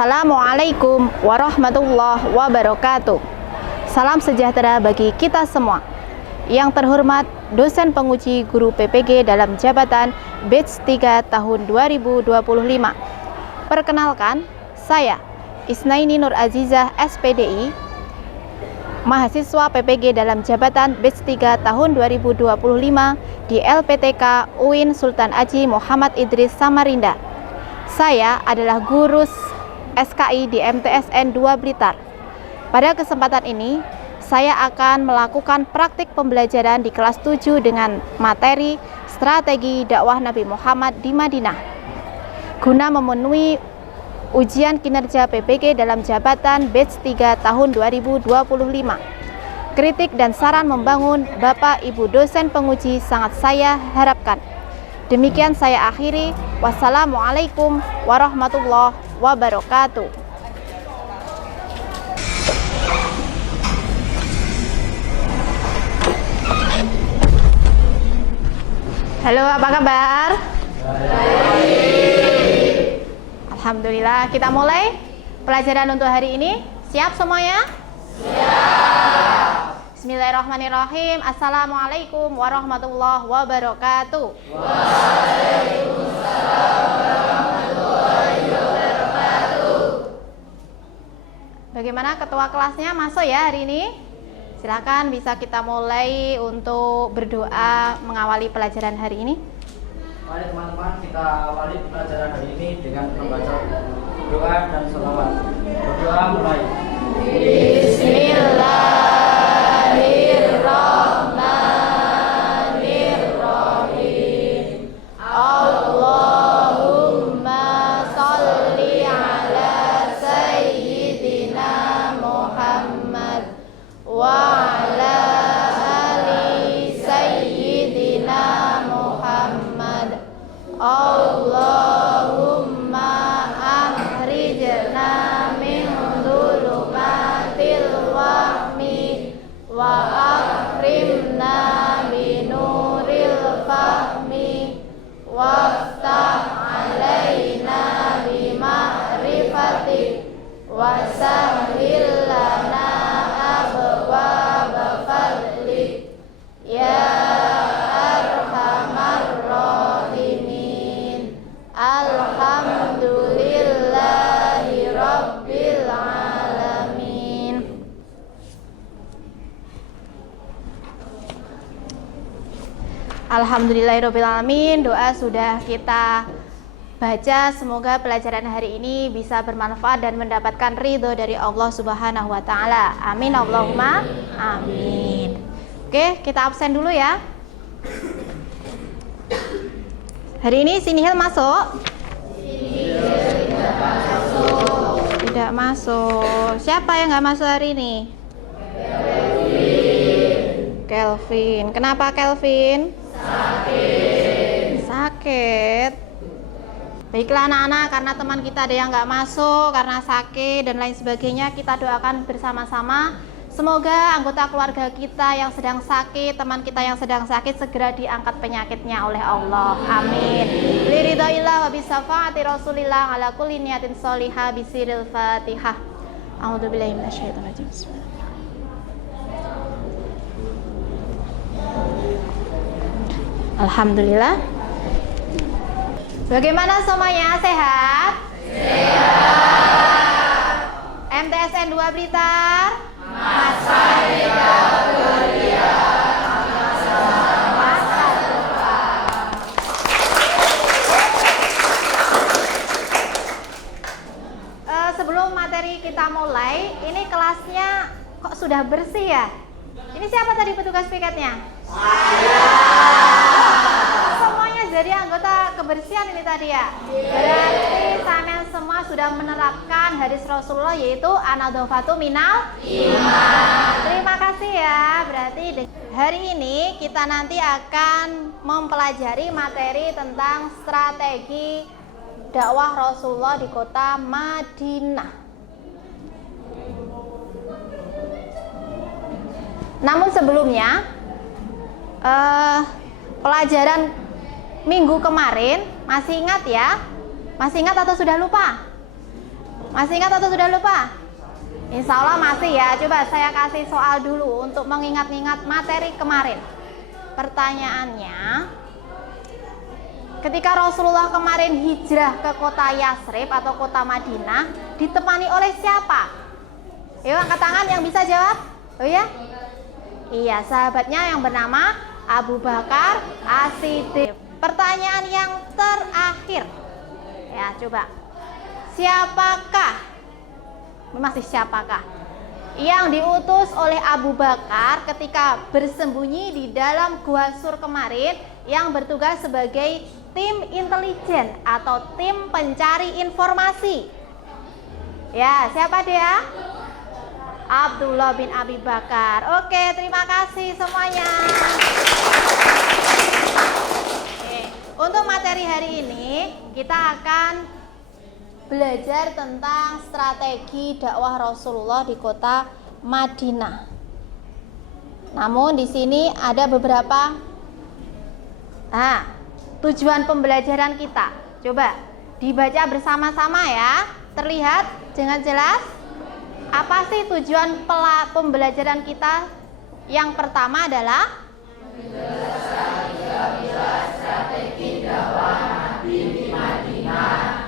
Assalamualaikum warahmatullahi wabarakatuh. Salam sejahtera bagi kita semua. Yang terhormat dosen penguji guru PPG dalam jabatan batch 3 tahun 2025. Perkenalkan, saya Isnaini Nur Azizah SPDI, mahasiswa PPG dalam jabatan batch 3 tahun 2025 di LPTK UIN Sultan Haji Muhammad Idris Samarinda. Saya adalah guru SKI di MTSN 2 Blitar. Pada kesempatan ini, saya akan melakukan praktik pembelajaran di kelas 7 dengan materi strategi dakwah Nabi Muhammad di Madinah, guna memenuhi ujian kinerja PPG dalam jabatan batch 3 tahun 2025. Kritik dan saran membangun Bapak Ibu dosen penguji sangat saya harapkan. Demikian saya akhiri. Wassalamualaikum warahmatullahi wabarakatuh. Halo, apa kabar? Baik. Alhamdulillah, kita mulai pelajaran untuk hari ini. Siap semuanya? Siap. Bismillahirrahmanirrahim. Assalamualaikum warahmatullahi wabarakatuh. Waalaikumsalam warahmatullahi wabarakatuh. Bagaimana ketua kelasnya masuk ya hari ini? Silakan bisa kita mulai untuk berdoa mengawali pelajaran hari ini. Mari teman-teman kita awali pelajaran hari ini dengan membaca doa dan sholawat. Berdoa mulai. Bismillahirrahmanirrahim. Allahumma sholli ala sayyidina Muhammad wa ala ali sayyidina Muhammad. Allahumma akhrijna min dhulumatil wahmi wa akrimna binuril fahmi waftah alaina bima'rifatik wa sahhil lana abwaaba fadlik ya arhamar rahimin. Alhamdulillahi rabbil alamin. Alhamdulillahirabbil alamin. Doa sudah kita baca. Semoga pelajaran hari ini bisa bermanfaat dan mendapatkan ridho dari Allah Subhanahu wa taala. Amin Allahumma amin. Oke, kita absen dulu ya. Hari ini Sinihil masuk? Tidak masuk. Siapa yang nggak masuk hari ini? Kelvin. Kenapa Kelvin? Sakit. Baiklah anak-anak, karena teman kita ada yang nggak masuk karena sakit dan lain sebagainya, kita doakan bersama-sama. Semoga anggota keluarga kita yang sedang sakit, teman kita yang sedang sakit, segera diangkat penyakitnya oleh Allah. Amin. Liridhaillah wa bisafaati Rasulillah ala kulli niyatin sholihah bisiril Fatihah. A'udzubillahi minasyaitonir rajim. Alhamdulillah. Bagaimana semuanya? Sehat? Sehat. MTSN 2 Blitar? Masa sebelum materi kita mulai, ini kelasnya kok sudah bersih ya? Ini siapa tadi petugas piketnya? Saya. Semuanya jadi anggota kebersihan ini tadi ya? Berarti kalian semua sudah menerapkan hadis Rasulullah, yaitu an-nadhafatu minal iman. Terima kasih ya. Berarti hari ini kita nanti akan mempelajari materi tentang strategi dakwah Rasulullah di kota Madinah. Namun sebelumnya, pelajaran minggu kemarin masih ingat ya? Masih ingat atau sudah lupa? Masih ingat atau sudah lupa? Insya Allah masih ya. Coba saya kasih soal dulu untuk mengingat-ingat materi kemarin. Pertanyaannya, ketika Rasulullah kemarin hijrah ke kota Yasrib atau kota Madinah, ditemani oleh siapa? Yuk angkat tangan yang bisa jawab. Oh ya? Iya, sahabatnya yang bernama Abu Bakar As-Siddiq. Pertanyaan yang terakhir. Ya, coba. Siapakah? Masih siapakah yang diutus oleh Abu Bakar ketika bersembunyi di dalam Gua Sur kemarin, yang bertugas sebagai tim intelijen atau tim pencari informasi? Ya, siapa dia? Abdullah bin Abi Bakar. Oke, terima kasih semuanya. Oke, untuk materi hari ini kita akan belajar tentang strategi dakwah Rasulullah di kota Madinah. Namun di sini ada beberapa tujuan pembelajaran kita. Coba dibaca bersama-sama ya. Terlihat dengan jelas apa sih tujuan pembelajaran kita? Yang pertama adalah menjelaskan strategi dakwah Nabi di Madinah.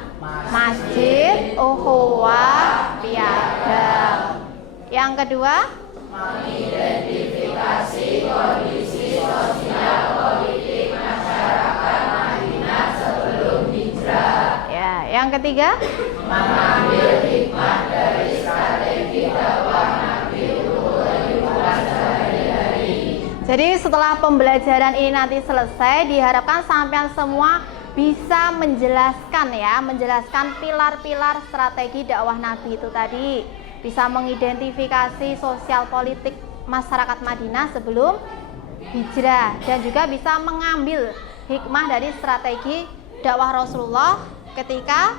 Masjid, ukhuwah, piagam. Yang kedua, mengidentifikasi kondisi sosial politik masyarakat Madinah sebelum hijrah. Ya, yang ketiga, mengambil hikmah dari strategi dakwah Nabi untuk kehidupan sehari-hari. Jadi setelah pembelajaran ini nanti selesai, diharapkan sampean semua bisa menjelaskan pilar-pilar strategi dakwah Nabi itu tadi, bisa mengidentifikasi sosial politik masyarakat Madinah sebelum hijrah, dan juga bisa mengambil hikmah dari strategi dakwah Rasulullah ketika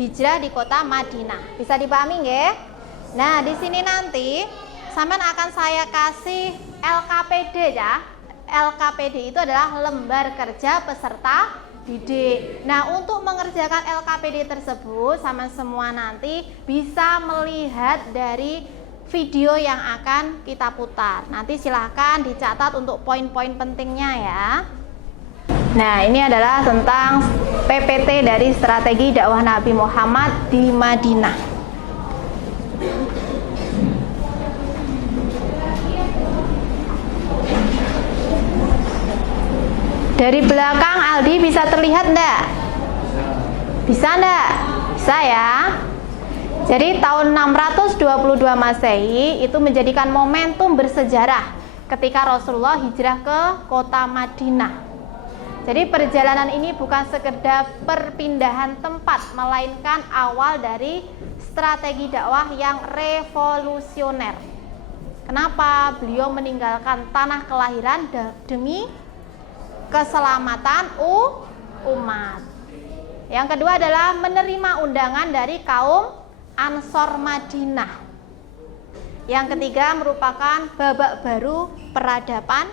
hijrah di kota Madinah. Bisa dipahami nggih? Nah, di sini nanti sampean akan saya kasih LKPD ya. LKPD itu adalah lembar kerja peserta didik. Nah, untuk mengerjakan LKPD tersebut, sama semua nanti bisa melihat dari video yang akan kita putar. Nanti silahkan dicatat untuk poin-poin pentingnya ya. Nah, ini adalah tentang PPT dari strategi dakwah Nabi Muhammad di Madinah. Dari belakang Aldi bisa terlihat enggak? Bisa enggak? Bisa ya. Jadi tahun 622 Masehi itu menjadikan momentum bersejarah ketika Rasulullah hijrah ke kota Madinah. Jadi perjalanan ini bukan sekedar perpindahan tempat, melainkan awal dari strategi dakwah yang revolusioner. Kenapa? Beliau meninggalkan tanah kelahiran demi keselamatan umat. Yang kedua adalah menerima undangan dari kaum Ansor Madinah. Yang ketiga merupakan babak baru peradaban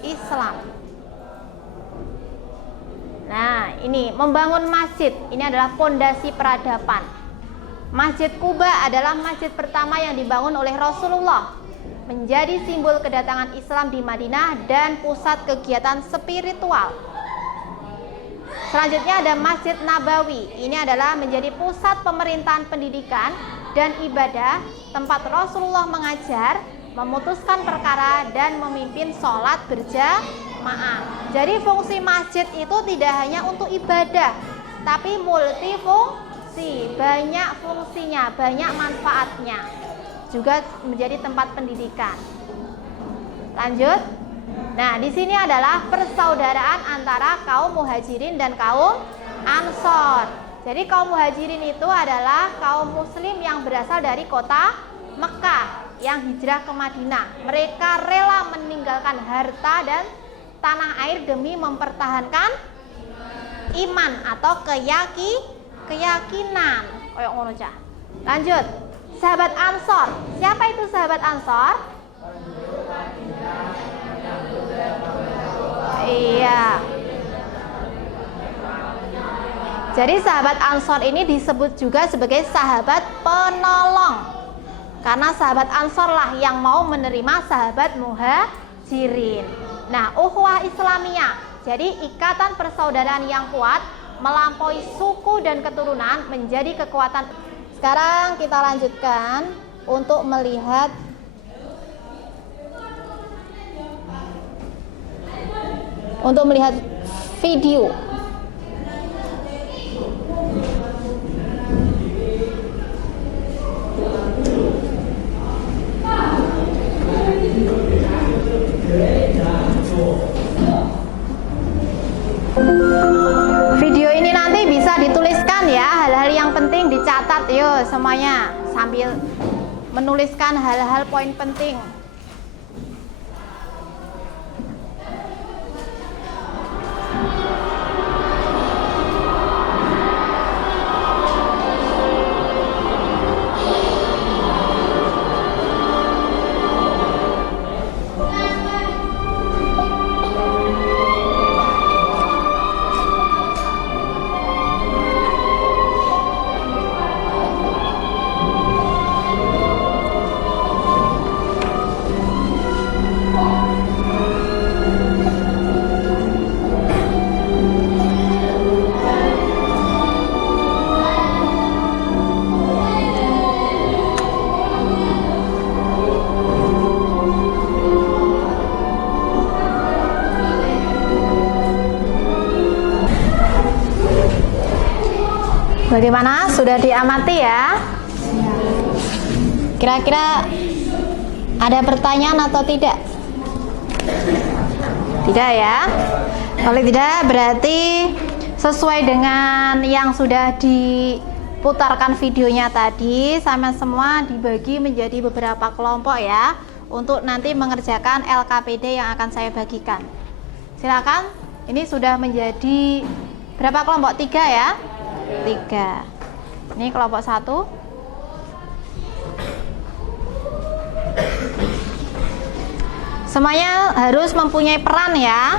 Islam. Nah, ini membangun masjid. Ini adalah fondasi peradaban. Masjid Kuba adalah masjid pertama yang dibangun oleh Rasulullah, menjadi simbol kedatangan Islam di Madinah dan pusat kegiatan spiritual. Selanjutnya ada Masjid Nabawi. Ini adalah menjadi pusat pemerintahan pendidikan dan ibadah, tempat Rasulullah mengajar, memutuskan perkara, dan memimpin sholat berjamaah. Jadi fungsi masjid itu tidak hanya untuk ibadah, tapi multifungsi, banyak fungsinya, banyak manfaatnya. Juga menjadi tempat pendidikan. Lanjut. Nah, di sini adalah persaudaraan antara kaum Muhajirin dan kaum Ansor. Jadi kaum Muhajirin itu adalah kaum muslim yang berasal dari kota Mekah yang hijrah ke Madinah. Mereka rela meninggalkan harta dan tanah air demi mempertahankan iman atau keyakinan. Koyok ngono cah. Lanjut. Sahabat Ansor. Siapa itu sahabat Ansor? Iya. Jadi sahabat Ansor ini disebut juga sebagai sahabat penolong. Karena sahabat Ansor lah yang mau menerima sahabat Muhajirin. Nah, ukhuwah Islamiyah. Jadi ikatan persaudaraan yang kuat melampaui suku dan keturunan menjadi kekuatan. Sekarang kita lanjutkan untuk melihat video. Video ini nanti bisa dituliskan ya, hal-hal yang penting dicatat yuk semuanya sambil menuliskan hal-hal poin penting. Bagaimana? Sudah diamati ya? Kira-kira ada pertanyaan atau tidak? Tidak ya? Kalau tidak berarti sesuai dengan yang sudah diputarkan videonya tadi, sama semua dibagi menjadi beberapa kelompok ya, untuk nanti mengerjakan LKPD yang akan saya bagikan. Silakan. Ini sudah menjadi berapa kelompok? 3 ya? 3. Ini kelompok 1. Semuanya harus mempunyai peran ya.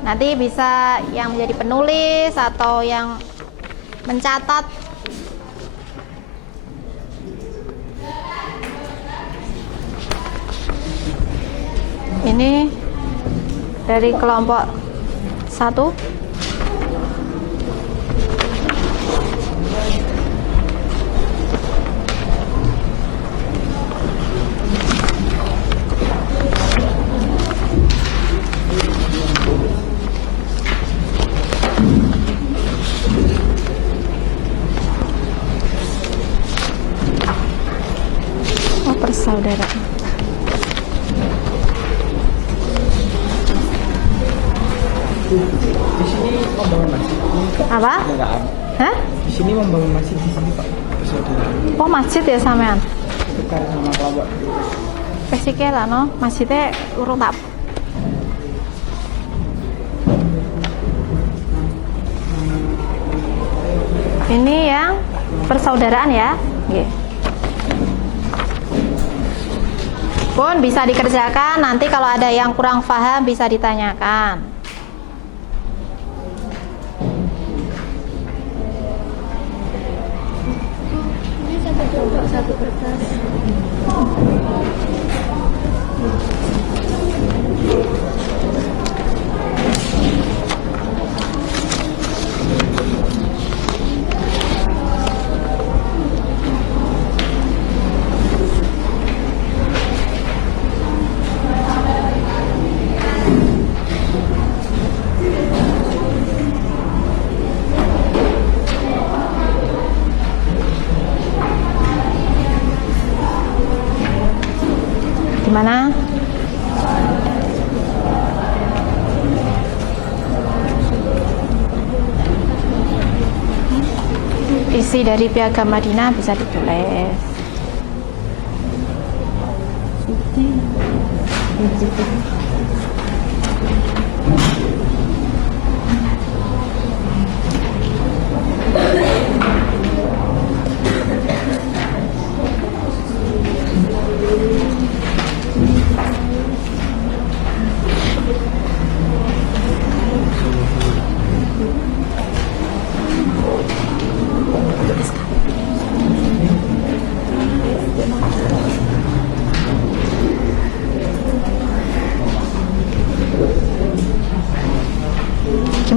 Nanti bisa yang menjadi penulis atau yang mencatat. Ini dari kelompok 1. Persaudaraan. Di sini membangun masjid. Apa? Enggak. Hah? Di sini membangun masjid di sini Pak. Persaudaraan. Oh, masjid ya sampean? Tukar sama kelompok. Pesike lah no, masjidnya urung tak. Ini yang persaudaraan ya. Nggih. Pun bisa dikerjakan, nanti kalau ada yang kurang paham bisa ditanyakan. Ini satu kertas. Gimana? Isi dari Piagam Madinah bisa ditulis.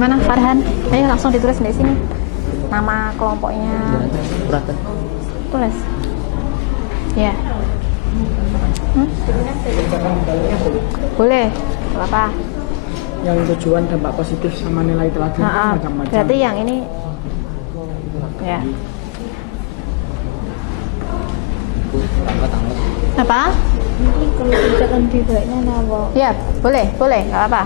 Gimana Farhan? Ayo langsung ditulis di sini. Nama kelompoknya. Tulis. Ya. Boleh. Gak apa. Yang tujuan dampak positif sama nilai teladan macam-macam. Berarti yang ini ya. Apa? Ini kalau kebijakan lebih baiknya apa? Ya, boleh, nggak apa.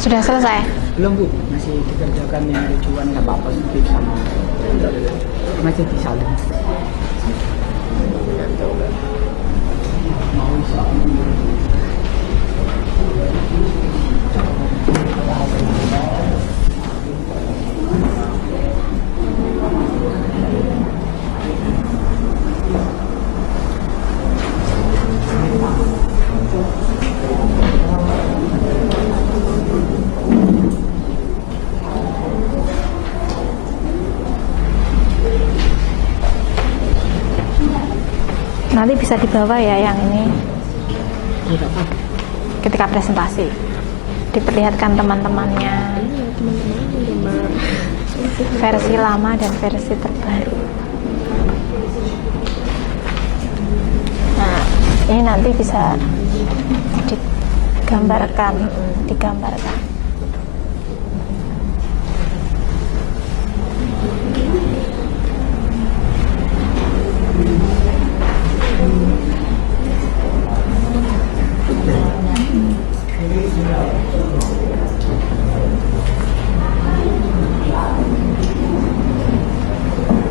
Sudah selesai? Belum Bu, masih dikerjakan yang tujuan dampak positif sama masih disalin. Nanti bisa dibawa ya yang ini Tidak apa. ketika presentasi, diperlihatkan teman-temannya versi lama dan versi terbaru. Nah, ini nanti bisa digambarkan.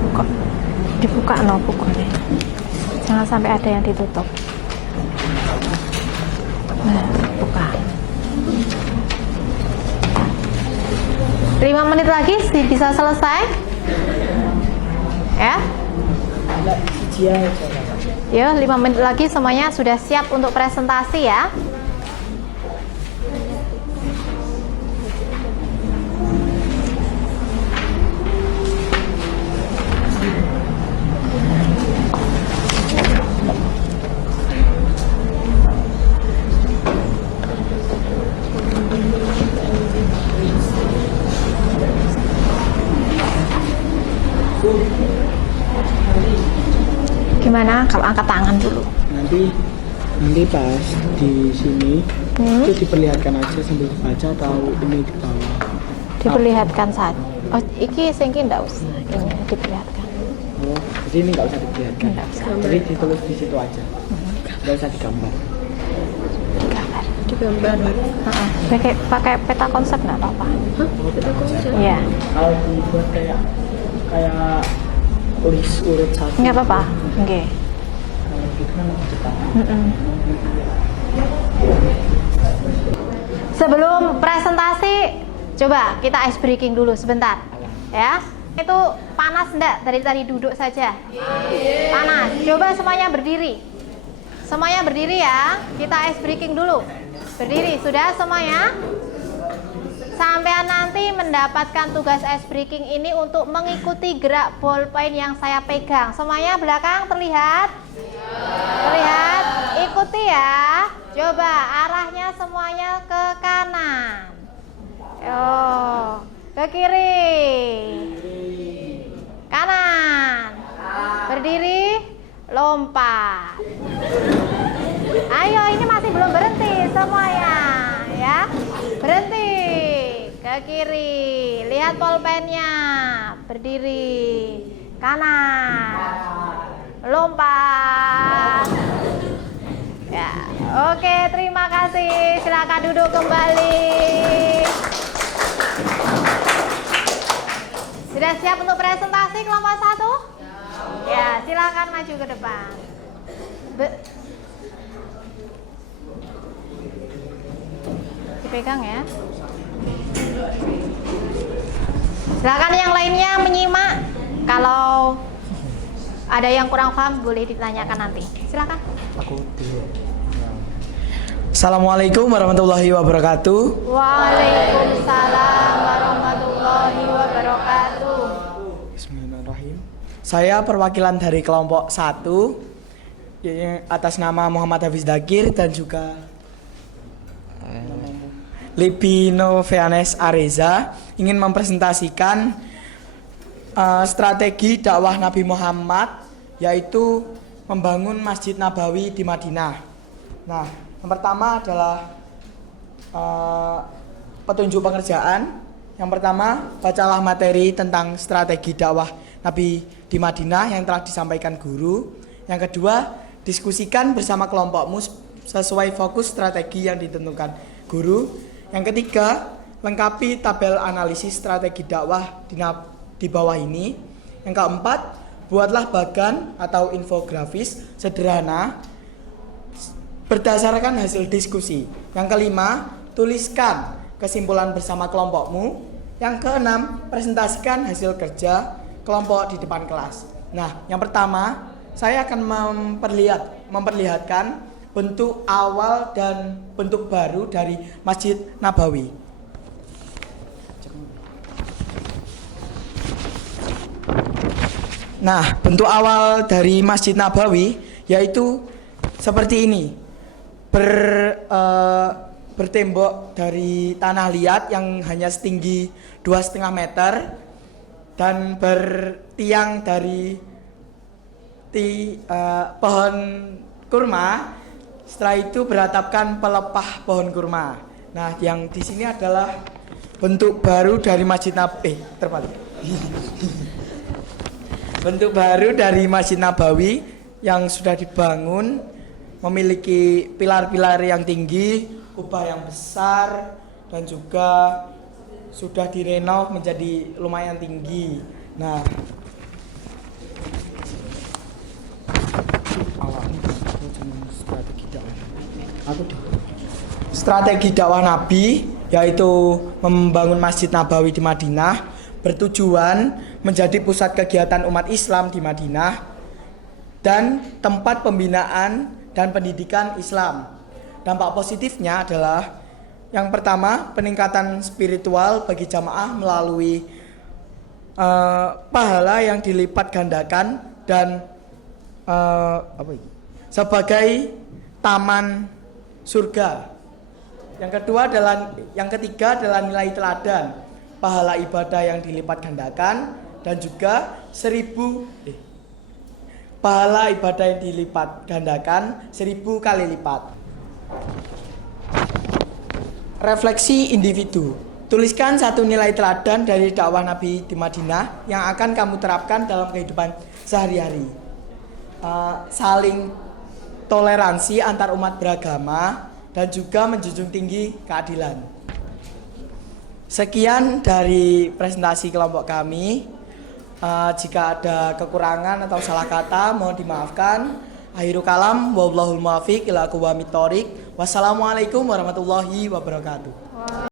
Kok dibuka bukunya, jangan sampai ada yang ditutup. Nah, buka. 5 menit lagi bisa selesai ya. Yo, 5 menit lagi semuanya sudah siap untuk presentasi ya. Gimana kalau angkat tangan dulu? Nanti pas di sini itu diperlihatkan aja sambil dibaca atau ini di bawah? Diperlihatkan saat. Oh, iki singki ndak usah. Ini diperlihatkan. Oh, jadi ini nggak usah diperlihatkan. Nggak usah. Jadi ditulis di situ aja. Nggak usah digambar. Digambar. Pakai peta konsep nggak apa-apa. Peta konsep? Iya. Kalau dibuat kayak tulis urut satu. Nggak apa-apa. Nggih. Kalau gitu kan cepat. Sebelum presentasi, coba kita ice breaking dulu sebentar, ya. Itu panas enggak dari tadi duduk saja? Panas. Coba semuanya berdiri. Semuanya berdiri ya. Kita ice breaking dulu. Berdiri sudah semuanya. Sampai nanti mendapatkan tugas ice breaking ini untuk mengikuti gerak ballpoint yang saya pegang. Semuanya belakang terlihat? Terlihat? Ikuti ya. Coba arahnya semuanya ke kanan. Ke kiri. Kanan. Berdiri, lompat. Ayo, ini masih belum berhenti semuanya, ya. Berhenti. Ke kiri, lihat pulpennya, berdiri, kanan, lompat. Ya, oke, terima kasih. Silakan duduk kembali. Sudah siap untuk presentasi kelompok 1? Ya, silakan maju ke depan. Dipegang ya. Silakan yang lainnya menyimak. Kalau ada yang kurang paham boleh ditanyakan nanti. Silakan. Aku dulu. Assalamualaikum warahmatullahi wabarakatuh. Waalaikumsalam warahmatullahi wabarakatuh. Bismillahirrahmanirrahim. Saya perwakilan dari kelompok 1 atas nama Muhammad Hafiz Dakir dan juga Libino Feanes Areza ingin mempresentasikan strategi dakwah Nabi Muhammad, yaitu membangun Masjid Nabawi di Madinah. Nah, yang pertama adalah petunjuk pengerjaan. Yang pertama, bacalah materi tentang strategi dakwah Nabi di Madinah yang telah disampaikan guru. Yang kedua, diskusikan bersama kelompokmu sesuai fokus strategi yang ditentukan guru. Yang ketiga, lengkapi tabel analisis strategi dakwah di bawah ini. Yang keempat, buatlah bagan atau infografis sederhana berdasarkan hasil diskusi. Yang kelima, tuliskan kesimpulan bersama kelompokmu. Yang keenam, presentasikan hasil kerja kelompok di depan kelas. Nah, yang pertama, saya akan memperlihatkan bentuk awal dan bentuk baru dari Masjid Nabawi. Nah, bentuk awal dari Masjid Nabawi yaitu seperti ini. Bertembok dari tanah liat yang hanya setinggi 2,5 meter dan bertiang dari pohon kurma. Setelah itu beratapkan pelepah pohon kurma. Nah, yang di sini adalah bentuk baru dari Masjid Nabawi. Terbalik. Bentuk baru dari Masjid Nabawi yang sudah dibangun, memiliki pilar-pilar yang tinggi, kubah yang besar, dan juga sudah direnov menjadi lumayan tinggi. Nah, strategi dakwah Nabi yaitu membangun Masjid Nabawi di Madinah bertujuan menjadi pusat kegiatan umat Islam di Madinah dan tempat pembinaan dan pendidikan Islam. Dampak positifnya adalah yang pertama, peningkatan spiritual bagi jamaah melalui pahala yang dilipat gandakan dan sebagai taman surga. Yang ketiga adalah nilai teladan, pahala ibadah yang dilipat gandakan dan juga pahala ibadah yang dilipat gandakan 1000 kali lipat. Refleksi individu. Tuliskan satu nilai teladan dari dakwah Nabi di Madinah yang akan kamu terapkan dalam kehidupan sehari-hari. Saling toleransi antar umat beragama dan juga menjunjung tinggi keadilan. Sekian dari presentasi kelompok kami. Jika ada kekurangan atau salah kata mohon dimaafkan. Akhirul kalam, wallahul muwaffiq ila aqwamit thoriq. Wassalamualaikum warahmatullahi wabarakatuh.